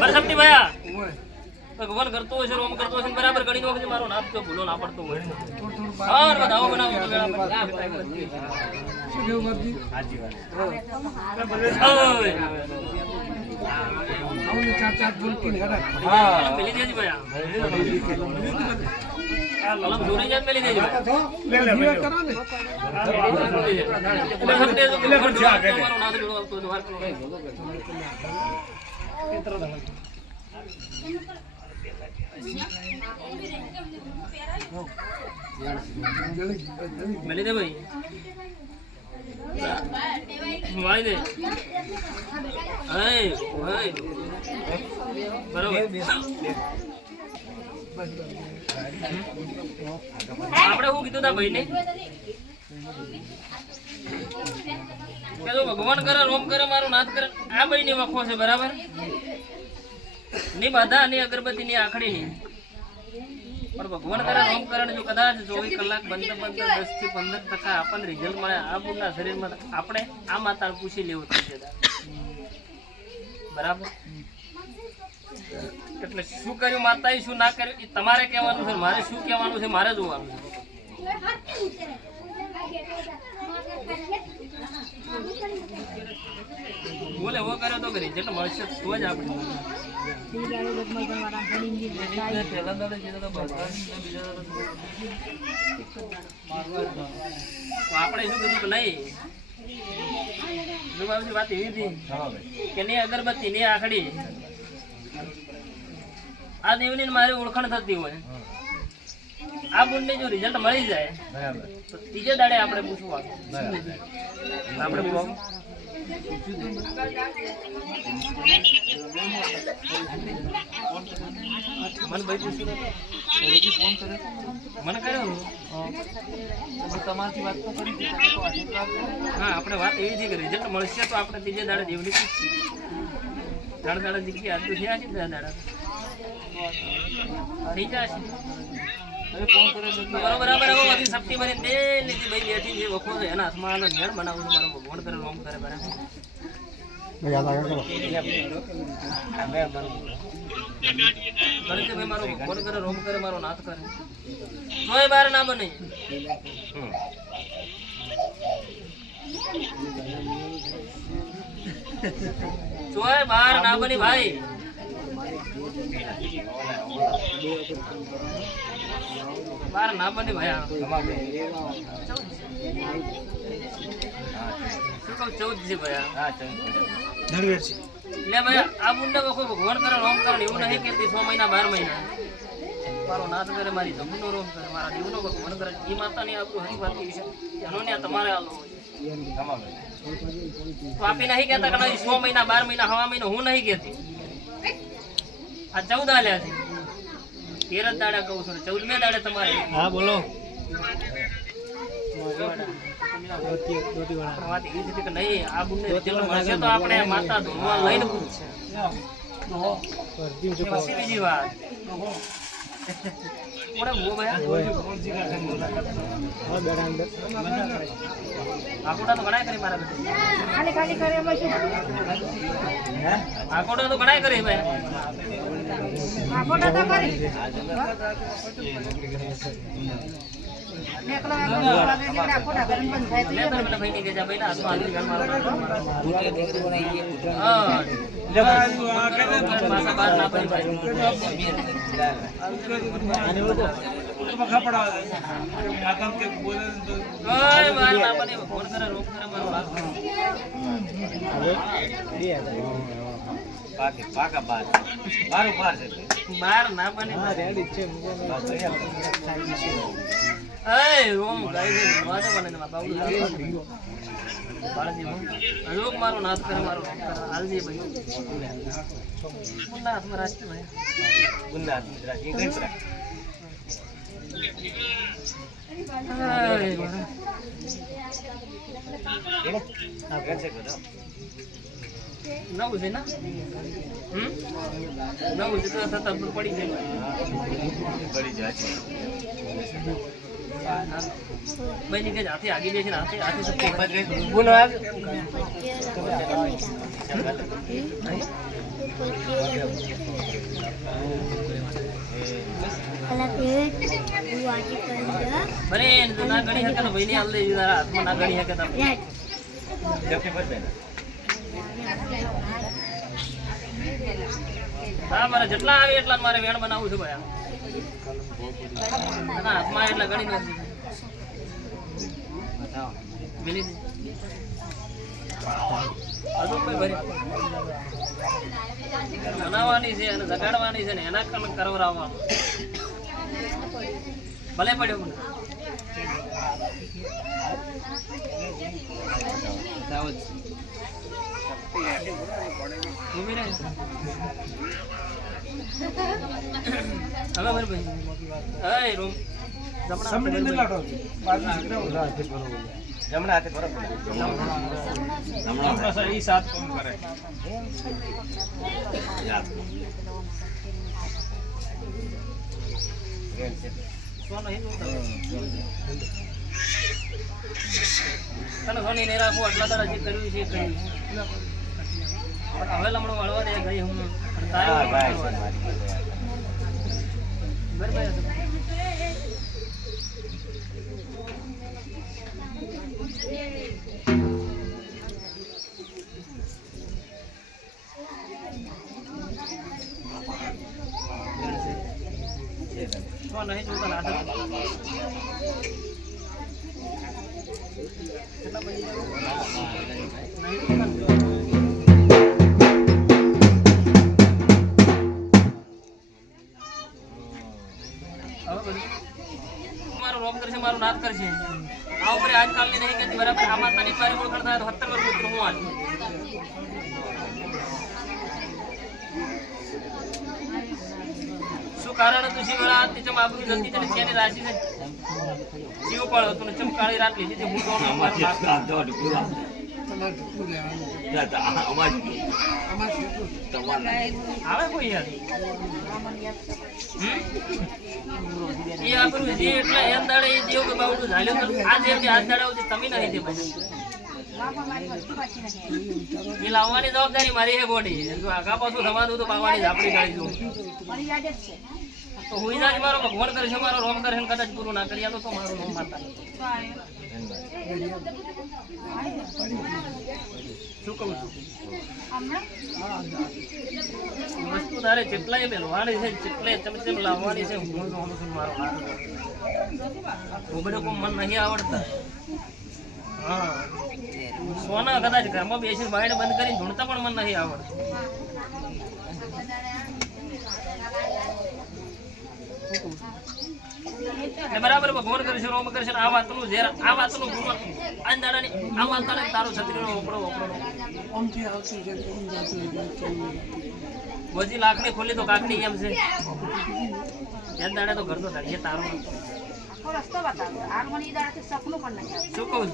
બરસમતી ભયા ભગવાન કરતો હશે રોમ કરતો હશે બરાબર ગણી વખત મારો નામ તો ભૂલો ના પડતો હોય હા બધાઓ બનાવો તો વેળા પર શું કેવું બાપજી સાચી વાત ઓય ચાર બોલકી ને હા પેલી દેજી ભયા આ લલમ જોરી જાત મેલી દેજી લે કરો ને એટલે પણ જા કે મારો નામ જોડો તો વાર કરો મેલી દે ભાઈ વાળી દે હાય હાય બરોબર આપણે શું કીધું તા ભાઈ ને કે જો ભગવાન કરે રોમ કરે મારો નાથ કરે આ ભાઈ ની વખો છે બરાબર ની બાધા ની અગરબત્તી ની આખડી ની પણ ભગવાન કરે રોમ કરે જો કદાચ 24 કલાક બંધ 10 થી 15% આપણને રિઝલ્ટ મળે આ બુના શરીરમાં આપણે આ માતાને પૂછી લેવું છે બરાબર એટલે શું કર્યું માતાએ શું ના કર્યું એ તમારે કહેવાનું છે મારે શું કહેવાનું છે મારે જોવાનું છે બોલે એવો કર્યો તો કરી જેટલો મળશે તો જ આપણે આપણે શું કીધું કે નહીં વાત એવી હતી કે નહીં અગરબત્તી નહીં આખડી આ દેવની મારી ઓળખાણ થતી હોય આ ગુણને જો રિઝલ્ટ મળી જાય તો ત્રીજે દાડે આપણે પૂછવાનું આપણે મને ભાઈ પૂછ્યું મને કર્યો તમારી વાત તો કરી હા આપણે વાત એવી છે કે રિઝલ્ટ મળશે તો આપણે ત્રીજે દાડે દેવની પૂછીએ 3 દાડા જગ્યા આટલું થયા છે 3 દાડા થઈ જશે બરાબર હવે બધી શક્તિ મારી દે લીધી ભાઈ બેઠી જે વખો છે એના હાથમાં આનો મેળ બનાવું મારો ભગવાન કરે રોમ કરે બરાબર મારો ભગવાન કરે રોમ કરે મારો નાથ કરે તોય બાર ના બને તોય બાર ના બની ભાઈ બાર ના બને ભાઈ શું કહું 14 છે ભાઈ લે ભાઈ આ બુંડા વખો ભગવાન કરે રોમ કરે એવું નહીં કેતી 6 મહિના 12 મહિના મારો નાથ કરે મારી જમનો રોમ કરે મારા દેવનો ભગવાન કરે એ માતાની આપણું હરી વાત છે એનો ને તમારે આલો તો આપી નહીં કહેતા કે 6 મહિના 12 મહિના હવા મહિનો હું નહીં કહેતી આ 14 આલ્યા છે 13 દાડા કહું છું 14મે દાડે તમારે હા બોલો વાત એવી છે કે નહીં આ બુને રિઝલ્ટ મળશે તો આપણે માતા ધોવા લઈને પૂછશે પછી બીજી વાત કોણે મો ભાઈ આકોટા તો ઘણાય કરી મારા બેટા ખાલી કરે એમાં શું આકોટા તો ઘણાય કરી ભાઈ આકોટા તો કરી નેકલા આકોટા ગરમ બંધ થાય તો લે બેટા ભાઈ કે જા ભાઈ ના હાથમાં હાલી ગાલ મારો બુટે દેખરી બનાઈ હા લે માસા બાર ના ભાઈ આને वो तो मखा पड़ा माता के बोले तो ओए मार ना बने फोन करे रोक करे मारो अबे ये आ पाका बात बार ऊपर से मार ना बने हां रेडी છે ए रोम गाई दे वाजा बने ना बाबू बाळजी रोक मारो नाथ करे मारो हालजी भाई पुन्हा हाथ में रास्ते भाई पुन्हा हाथ में रास्ते कहीं पर नऊ છે ને નવું છે તો થતા પડી જાય ભાઈ કે હાથે આગે બેસી ને હાથે હાથે બોલો ના ગણી શકે ને ભાઈ ની હાલ દે તારા હાથમાં ના ગણી શકે તમે હા મારે જેટલા આવે એટલા મારે વેણ બનાવવું છે ભાઈ ના હાથમાં એટલા ગણી નથી મિલી હજુ કોઈ ભરી બનાવવાની છે અને જગાડવાની છે ને એના કામ કરાવવાનું ભલે પડ્યો મને હવે બરાબર ભાઈ રૂમ જમણા હાથે બરાબર જમણા ઈ સાત કોણ કરે યાદ સોનો હિન્દુ તને સોની ને રાખો આટલા તારા જે કર્યું છે કર્યું હવે લમણો વાળવા દે ગઈ હું બરાબર નહીં જોતા ના મારું રોમ કરશે મારું નાદ કરશે આ ઉપર આજકાલની નહીં કહેતી બરાબર આ માતાની પારી ઓળખાણ થાય તો 17 વર્ષ પુત્ર હું આજ શું કારણ હતું શિવરા ચમ આબરૂ જલ્દી તને કેની રાશિ છે શિવ પણ હતું ને ચમ કાળી રાત લીધી છે હું તો આવે કોઈ યાર એ આબરૂ જે એટલે એમ દાડે એ દેવ કે બાવડું ઝાલ્યો તો આ જે હાથ દાડે આવતી તમે નહીં દે પછી એ લાવવાની જવાબદારી મારી હે ગોડી જો આગા પાછું થવાનું તો પાવાની આપણી ગાડી જો તો હુઈ જાય મારો ભગવાન કરે છે મારો રોમ કરે કદાચ પૂરું ના કરી આલો તો મારું રોમ માતા શું કહું છું વસ્તુ તારે જેટલાય મેળવાની છે જેટલે ચમચમ લાવવાની છે હું મારો હાથ હું બધું કોઈ મન નહીં આવડતા હા સોના કદાચ ઘરમાં બેસીને બાયણે બંધ કરીને ધૂણતા પણ મન નહીં આવડતું બરાબર ભગવાન કરશે રોમ કરશે આ વાતનું ઝેર આ વાતનું ગુણ આ દાડાની આ વાતને તારો છત્રીનો ઓપડો વજી લાખની ખોલી તો કાકડી એમ છે એમ દાડે તો ઘરનો ધડીએ તારો રસ્તો બતાવો આ મને ઈ દાડાથી સપનું પણ નહીં આવે શું કહું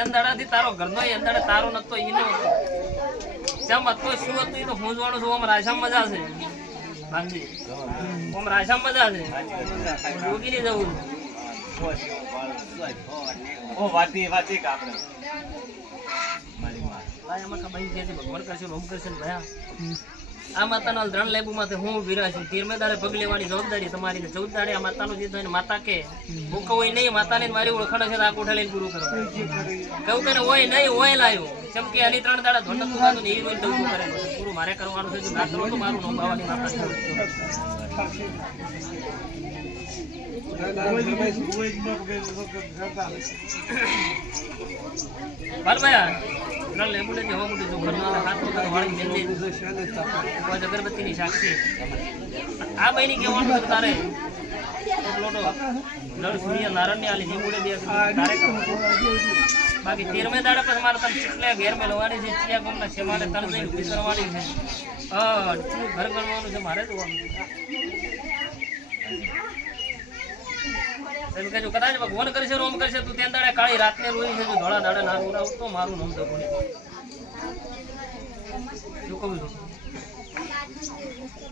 એમ દાડાથી તારો ઘરનો એમ દાડે તારો નતો ઈનો જેમ હતો શું હતું ઈ તો હું જોવાનું છું આમ રાશામ મજા છે બાંધી આમ રાશામ મજા છે રોગી ને જવું ઓ વાતી કાપડે મારી માં ભાઈ આમાં કબાઈ જે ભગવાન કરશે રોમ કરશે ભયા આ માતાના ત્રણ લેબુ માથે હું વિરા છું 13મે દાડે પગ લેવાની જવાબદારી તમારી ને 14 દાડે આ માતાનું જે થઈને માતા કે ભૂખ હોય નહીં માતાને મારી ઓળખાણ છે આ કોઠા લઈને પૂરું કરવા કહું કે હોય નહીં હોય લાયો કેમ કે આની 3 દાડા ધોન નતું થતું ને એ રોજ દઉં કરે પૂરું મારે કરવાનું છે જો ના કરું તો મારું નામ બાવાની માતા છે બાર ભાઈ ત્રણ લેબુ લેજે હવા મોટી જોખર હાથ તો વાળી મેલ દે કોઈ અગરબત્તીની સાક્ષી આ બહેની કહેવાનું તારે લોટો લડ સૂર્ય નારાયણ ની આલી લીંબુડે દે તારે બાકી 13મે દાડે પછી મારે તને કેટલે ઘેર મેલવાની છે ચિયા ગોમના છે મારે તને જઈને ઉભી કરવાની છે ઘર કરવાનું છે મારે જોવાનું એમ કે જો કદાચ ભગવાન કરશે રોમ કરશે તું તેન દાડે કાળી રાતને રોઈ છે જો ધોળા દાડે ના રોરાવ તો મારું નામ તો કોને શું કહું છું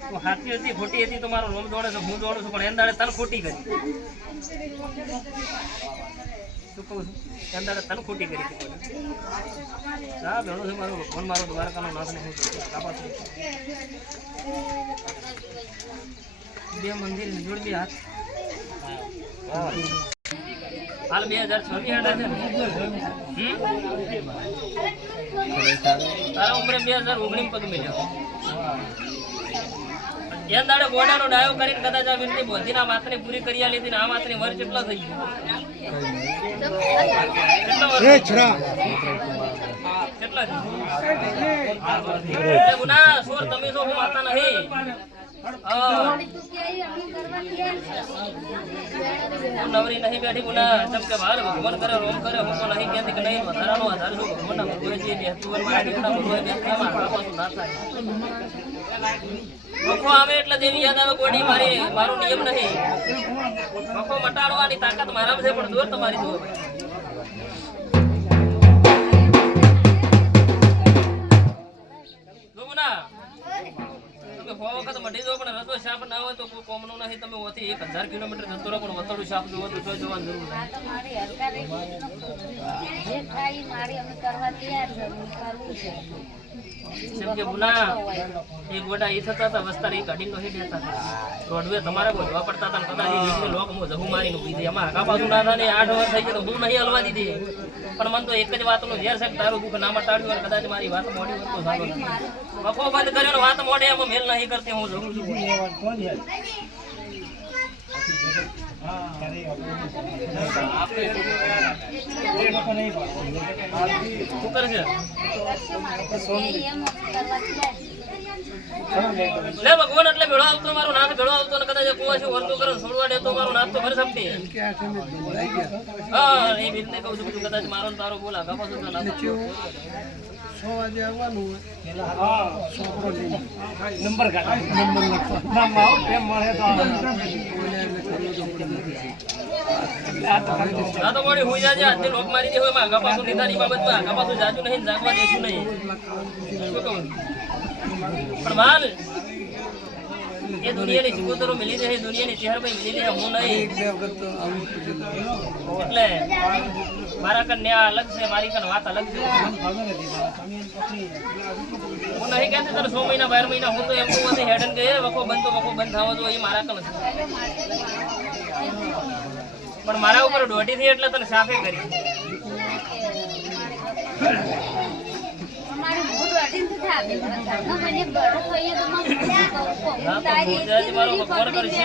તો હાથી હતી ખોટી હતી તો મારો રોમ દોડે છે હું દોડું છું પણ એન દાડે તને ખોટી કરી શું કહું છું એન દાડે તને ખોટી કરી હા ભેણો છે મારો ભગવાન મારો દ્વારકાનો નાથ ને હું બે મંદિર જોડ બે હાથ હાલ 2026 હેડા છે ને? તારા ઉંમરે 2019 પગ મિલ્યો એ દાડે ગોડાનો ડાયો કરીને કદાચ આ વિનંતી બોધીના વાતને પૂરી કરી આલી હતી ને આ વાતની વર્ષ કેટલા થઈ ગયો કેટલા ગુના સોર તમે તો હું માતા નહીં નવરી નહીં બેઠી ગુના ચમકે ભાર ભગવાન કરે રોમ કરે હું તો નહીં કહેતી કે નહીં વધારાનો આધાર શું ભગવાનના ભગવાનજી બેસતું ના થાય વખો આવે એટલે દેવી યાદ આવે ગોડી મારો નિયમ નહીં વખો મટાડવાની તાકાત મારામાં છે પણ જોર તમારી જોર વખત મઢી દો પણ રસ્તો શાપ ના હોય તો કોઈ કોમનો નહીં તમે ઓથી 1000 કિલોમીટર જતો રહો પણ વતડું શાપ જોવો તો જોઈ જવાનું જરૂર જેમ કે ગુના એ ગોડા એ થતા હતા વસ્તાર એ ગાડી નો દેતા હતા રોડવે તમારે ગોડવા પડતા હતા કદાચ એ લોક મો જહુ મારીને ઉભી દે એમાં આગા પાછું ના થાય 8 વર્ષ થઈ ગયો તો હું નહીં હલવા દીધી પણ મન તો એક જ વાતનો ઝેર છે તારું દુઃખ ના મટાડ્યું અને કદાચ મારી વાત મોડી હોત તો સારો વખો બંધ કર્યો ને વાત મોડે એમાં મેલ નહીં કરતી હું જઉં છું શું કરે છે લે ભગવાન એટલે ભેળો આવતો મારો નાથ ભેળો આવતો ને કદાચ કોઈ છે વર્તો કરે છોડવા દેતો મારો નાથ તો ભરી શકતી હા એ બીજને કહું છું કદાચ મારો તારો બોલા ગપો છું તો નાથ 6 વાગે આવવાનું હા નંબર કાઢ નંબર લખો નામ આવો એમ મળે તો આ તો મોડી હોઈ જાજે આજે લોક મારી દે હોય માં આગા પાછું નિદાની બાબતમાં આગા પાછું જાજુ નહીં જાગવા દેશું નહીં શું કહું પણ માલ એ દુનિયાની જીવોતરો મિલી રહે દુનિયાની ચહેરભાઈ મિલી રહે હું નહીં એટલે મારા કન્યા અલગ છે મારી કન વાત અલગ છે હું નહીં કહેતી તને 6 મહિના 12 મહિના હું તો એમ તો બધી હેડન ગયે વખો બંધ થવો તો એ મારા કન છે પણ મારા ઉપર દોઢી થઈ એટલે તને સાફે કરી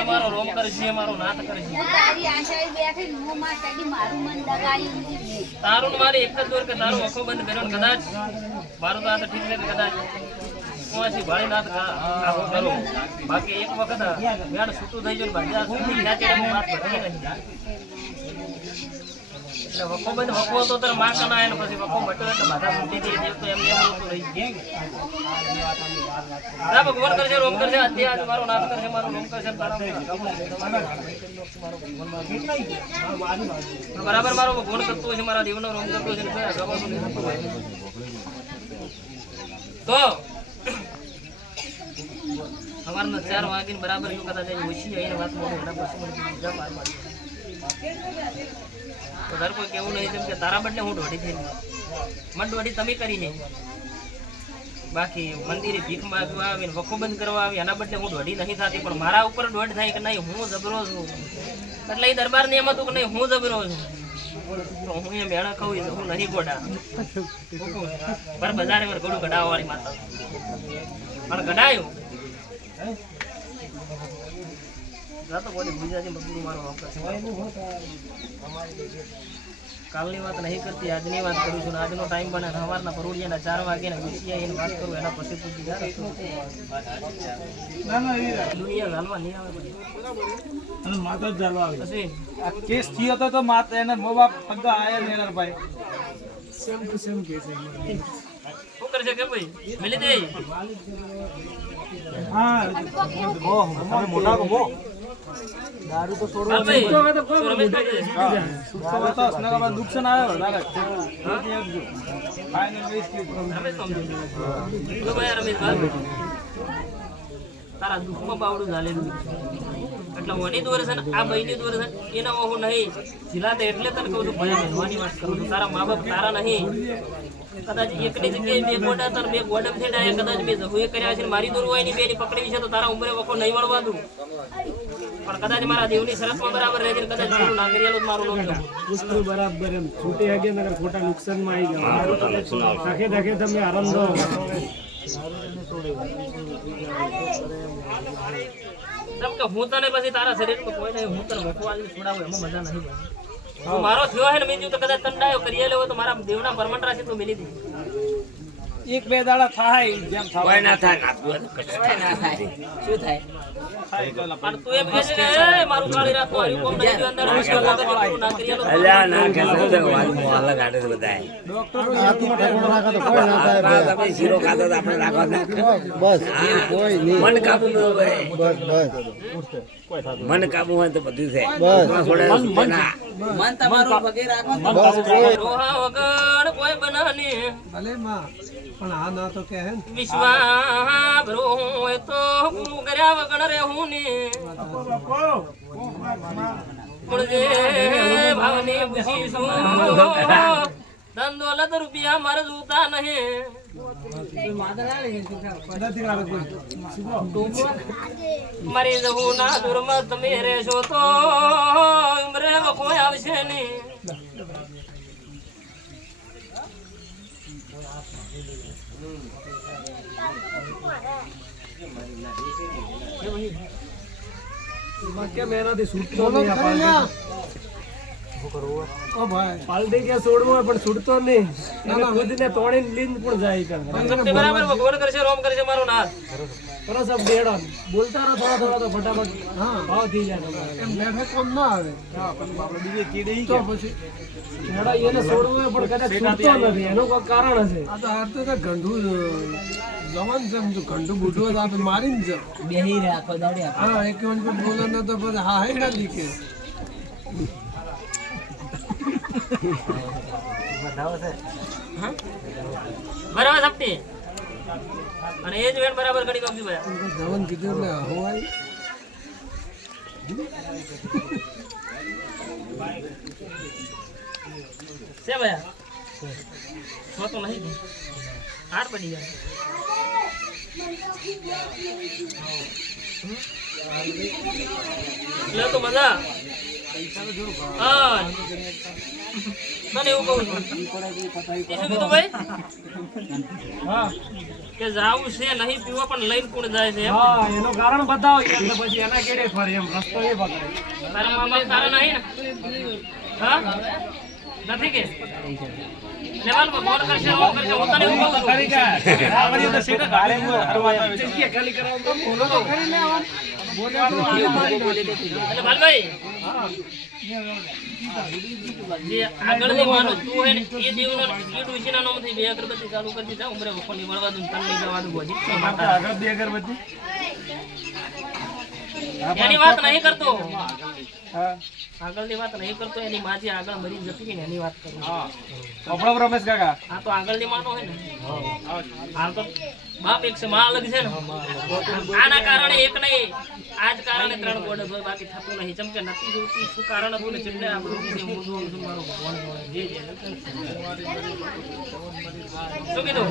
મારો રોમ કરશે મારો નાથ કરશે તારું મારી એક જ દોર કે તારો વખો બંધ કર્યો કદાચ મારું તો આ તો ઠીક છે કે કદાચ કોશી ભાળી નાથ આવો કરો બાકી એક વખત મેળ છૂટું થઈ ગયું બધા સુધી નાચે વાત ભરતી નહીં એટલે વખો બંધ વખો તો તાર માં કના એને પછી વખો મટ્યો એટલે બાધા મૂકી દે તો એમ તો રહી ગયા ભગવાન કરશે રોમ કરશે અત્યારે મારો નાથ કરશે મારો રોમ કરશે બરાબર મારો ભગવાન કરતો છે મારા દેવનો રોમ કરતો છે તો સવારના 4 વાગીને બરાબર એવું કદાચ ઓછી આવીને વાત મોડું એના પછી મને બીજા પાર મારી તો દર કોઈ કેવું નહીં જેમ કે તારા બદલે હું દોઢી થઈ મન દોઢી તમે કરી નહીં બાકી મંદિરે ભીખ માંગવા આવીને વખો બંધ કરવા આવી એના બદલે હું દોઢી નહીં થતી પણ મારા ઉપર દોઢ થાય કે નહીં હું જબરો છું એટલે એ દરબારને એમ હતું કે નહીં હું જબરો છું તો હું એ મેળા કહું હું નહીં ગોડા પર બજારે પર ગોડું ગડાવવા વાળી માતા પણ ગડાયું કાલની વાત નહીં કરતી આજની વાત કરું છું આજનો ટાઈમ બને સવારના પરોડિયાના 4 વાગ્યાના ઘૂસી આવીને વાત કરું એના પછી પૂછી દુનિયા હાલવા નહીં આવે અને માતા જ ચાલવા આવે પછી આ કેસ થયો તો માતા એના મા બાપ પગા આયા ને ભાઈ સેમ ટુ સેમ કેસ છે શું કરશે કે ભાઈ મિલી દે હા ઓહ તમે મોટા ગમો દારૂ તો છોડવા ભાઈ તો હવે તો કોઈ તો સ્નગા નુકસાન આવે લાગે ફાઇનલ વેસ્ટ કે રમેશ ભાઈ તારા દુઃખમાં બાવડું ઝાલેલું એટલે ઓની દોર છે ને આ બઈની દોર છે એના હું નહીં જીલા તો એટલે તને કહું છું ભયા બનવાની વાત કરું છું તારા મા બાપ તારા નહીં કદાચ એકની જગ્યાએ બે ગોડા તર બે ગોડમ થી ડાયા કદાચ મેં જહુએ કર્યા છે મારી દોર હોય ની બેની પકડી છે તો તારા ઉંમરે વખો નહીં વળવા દઉં પણ કદાચ મારા દેવની શરતમાં બરાબર રહે છે કદાચ મારું નાગરિયાલું જ મારું નામ વસ્તુ બરાબર એમ છૂટી હગે નગર ખોટા નુકસાનમાં આવી ગયા નાખે નાખે તમે આરામ દો કેમ કે હું તને પછી તારા શરીરમાં કોઈ નહીં હું તને વખવા છોડાવું એમાં મજા નહીં તું મારો થયો હે ને બીજું તો કદાચ તંડાયો કરી લેવો તો મારા દેવના પરમંટ રાશિ તો મિલી હતી એક બે દાડા થાય જેમ કોઈ ના થાય શું થાય પણ તું એમ કહે છે કે એ મારું કાળી રાત મારી કોમ નહીં જો અંદર નાગરિયાલું અલ્યા ના કે તો વાલ ગાડે છે બધાય તમે શીરો ખાતો તો આપણે રાખવા બસ કોઈ નહીં મન કાબુ ન હોય મન કાબુ હોય તો બધું છે મન તમારું વગેરે રાખો બસ રોહા વગર કોઈ બનાની ભલે માં પણ આ ના તો કે હે વિશ્વા ભરો હોય તો ગુરુ કર્યા વગર રે હું ને મુળજે ભાવને ખુશી છું ધન દોલત રૂપિયા મારે જોતા નહીં મારી જવું ના દુરમાં તમે રહેશો તો ઉમરે કોઈ આવશે નહીં કે મેરાથી છૂટતો નહીં ઓ ભાઈ પાલટી કે છોડવો પણ છૂટતો નહીં ના ખુદને તોડીને લીન પણ જાય કર સબથી બરાબર ભગવાન કરશે રોમ કરશે મારો નાથ કરો સબ ડેડો બોલતા રહો થોડા થોડા તો ફટાફટ હા ભાવ થઈ જાય એમ બેઠે કામ ના આવે હા પણ આપણે બીજે કીડી તો પછી ડેડા એને છોડવું પણ કદાચ છૂટતો નથી એનું કોઈ કારણ હશે આ તો આ તો ગંડું જવાન છે જો ગંડું બુઢો તો આપણે મારીને જ બેહી રે આખો દાડે હા એક વન પર બોલે ન તો પછી હા હે ના લીકે બરાબર સપટી અને એ જ વેણ બરાબર ઘડી કામ ભાઈ જવાન કીધું ને હોય છે ભાઈ સો તો નહીં હાર પડી જાય લે તો મજા હા તને એવું કહું છું શું કીધું ભાઈ હા કે જાવું છે નહીં પીવા પણ લઈને કોણ જાય છે એમ? હા એનું કારણ બતાવો એટલે પછી એના કેડે ફરે એમ રસ્તો એ પકડે તારા મા બાપ તારા નહીં ને હા નથી કે લેવાલ ભગવાન કરશે રોમ કરશે હું તને એવું કહું છું કરી કે આવરી તો સીધા ગાળે હરવા જગ્યા ખાલી કરાવો બોલો તો ખરી ને આવા એટલે ભાલભાઈ જે આગળની માનો તું હે ને એ દેવનો એ ડુસીના નામથી બે અગરબત્તી ચાલુ કરતી જા ઉમરે વખોની મળવા દઉં તને લઈ જવા દઉં બોજી માતા આગળ બે અગરબત્તી એની વાત નહીં કરતો હા આગળની વાત નહીં કરતો એની માં જે આગળ મરી જતી ને એની વાત કરું હા કપડા રમેશ કાકા આ તો આગળની માનો હે ને હાલ તો બાપ એક છે માં અલગ છે ને આના કારણે એક નહીં આજ કારણે ત્રણ ગોડ હોય બાકી થતું નહીં ચમકે નથી જોતી શું કારણ હતું ને એટલે આપણું જે હું જોઉં છું મારો ભગવાન જે શું કીધું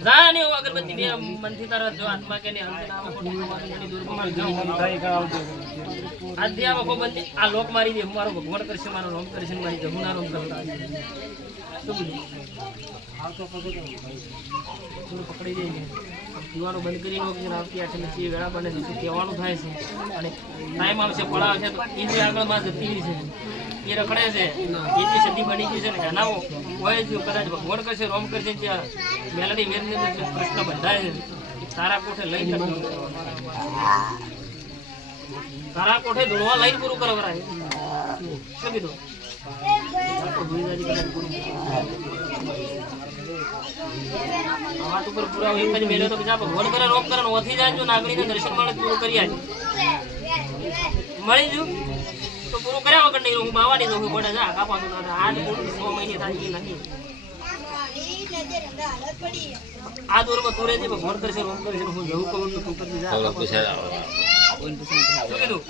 જા ને અગરબત્તી બે મનથી તારા જો આત્મા કે ને અંતે ના આધ્યા વખો બંધ આ લોક મારી દે મારો ભગવાન કરશે મારો રોમ કરશે મારી જમુના રોમ કરતા શું કીધું પકડી જઈને પીવાનું બંધ કરી નાખજો આવતી આઠ પછી વેળા બને છે કહેવાનું થાય છે અને ટાઈમ આવશે ફળા આવશે તો એ જે આગળ માં જતી છે એ રખડે છે એ જે સદી બની ગઈ છે ને ઘણા હોય જ કદાચ ભગવાન કરશે રોમ કરશે ત્યાં મેલડી વેરની અંદર પ્રશ્ન બંધાય છે તારા કોઠે લઈ તારા કોઠે ધોળવા લઈને પૂરું કરવરાય શું કીધું વાત ઉપર પૂરા એક જ મેલ્યો તો બીજા ભગવાન કરે રોમ કરે ઓથી જાય જો નાગરીને દર્શન મળે પૂરું કરી આજ મળી જુ તો પૂરું કર્યા વગર નહીં હું બાવાની દઉં ગોડા જા કાપા દઉં આજ પૂરું 6 મહિને થાય નહીં આ દોરમાં તું રહેજે, ભગવાન કરશે રોમ કરશે હું જવું કહું તો તું કરજે જા. શું કીધું?